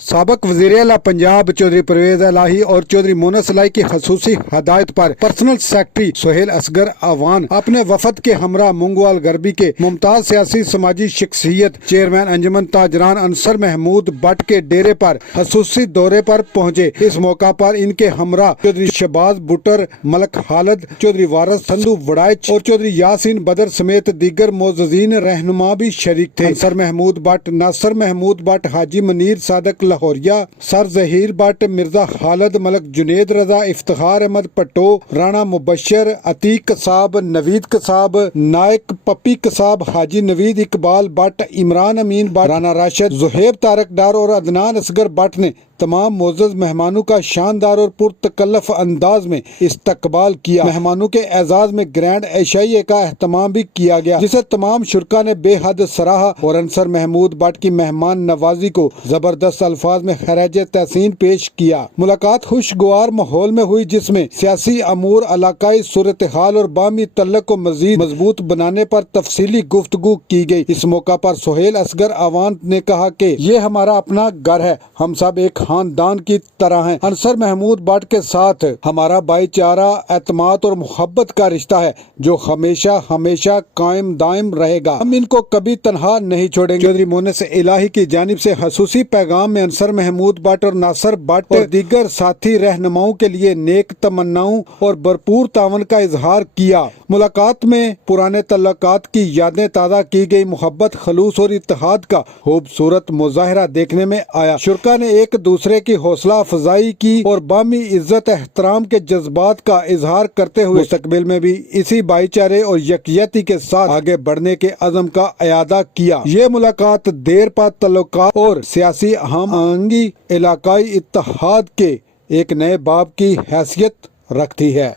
سابق وزیر اعلیٰ پنجاب چودھری پرویز الہی اور چودھری مونس الہی کی خصوصی ہدایت پر پرسنل سیکرٹری سہیل اصغر اعوان اپنے وفد کے ہمراہ منگوال غربی کے ممتاز سیاسی سماجی شخصیت چیئرمین انجمن تاجران انصر محمود بٹ کے ڈیرے پر خصوصی دورے پر پہنچے۔ اس موقع پر ان کے ہمراہ چودھری شہباز بٹر، ملک خالد، چودھری وارث سندھو وڑائچ اور چودھری یاسین بدر سمیت دیگر معززین رہنما بھی شریک تھے۔ انصر محمود بٹ، ناصر محمود بٹ، حاجی منیر صادق لاہوریہ، سر ظہیر بٹ، مرزا خالد، ملک جنید رضا، افتخار احمد پٹو، رانا مبشر، عتیق قصاب، نوید قصاب، نائک پپی قصاب، حاجی نوید اقبال بٹ، عمران امین بٹ، رانا راشد، زہیب طارق ڈار اور عدنان اصغر بٹ نے تمام معزز مہمانوں کا شاندار اور پرتکلف انداز میں استقبال کیا۔ مہمانوں کے اعزاز میں گرینڈ عشائیے کا اہتمام بھی کیا گیا، جسے تمام شرکا نے بے حد سراہا اور انصر محمود بٹ کی مہمان نوازی کو زبردست الفاظ میں خراج تحسین پیش کیا۔ ملاقات خوشگوار ماحول میں ہوئی، جس میں سیاسی امور، علاقائی صورتحال اور باہمی تعلق کو مزید مضبوط بنانے پر تفصیلی گفتگو کی گئی۔ اس موقع پر سہیل اصغر اعوان نے کہا کہ یہ ہمارا اپنا گھر ہے، ہم سب ایک خاندان کی طرح ہیں۔ انصر محمود بٹ کے ساتھ ہمارا بھائی چارہ، اعتماد اور محبت کا رشتہ ہے، جو ہمیشہ ہمیشہ قائم دائم رہے گا۔ ہم ان کو کبھی تنہا نہیں چھوڑیں گے۔ چودھری مونس الہی کی جانب سے خصوصی پیغام میں انصر محمود بٹ اور ناصر بٹ اور دیگر ساتھی رہنماؤں کے لیے نیک تمناؤں اور بھرپور تعاون کا اظہار کیا۔ ملاقات میں پرانے تعلقات کی یادیں تازہ کی گئی، محبت، خلوص اور اتحاد کا خوبصورت مظاہرہ دیکھنے میں آیا۔ شرکا نے ایک دوسرے کی حوصلہ افزائی کی اور باہمی عزت احترام کے جذبات کا اظہار کرتے ہوئے مستقبل میں بھی اسی بھائی چارے اور یکجہتی کے ساتھ آگے بڑھنے کے عزم کا اعادہ کیا۔ یہ ملاقات دیر پا تعلقات اور سیاسی ہم آہنگی، علاقائی اتحاد کے ایک نئے باب کی حیثیت رکھتی ہے۔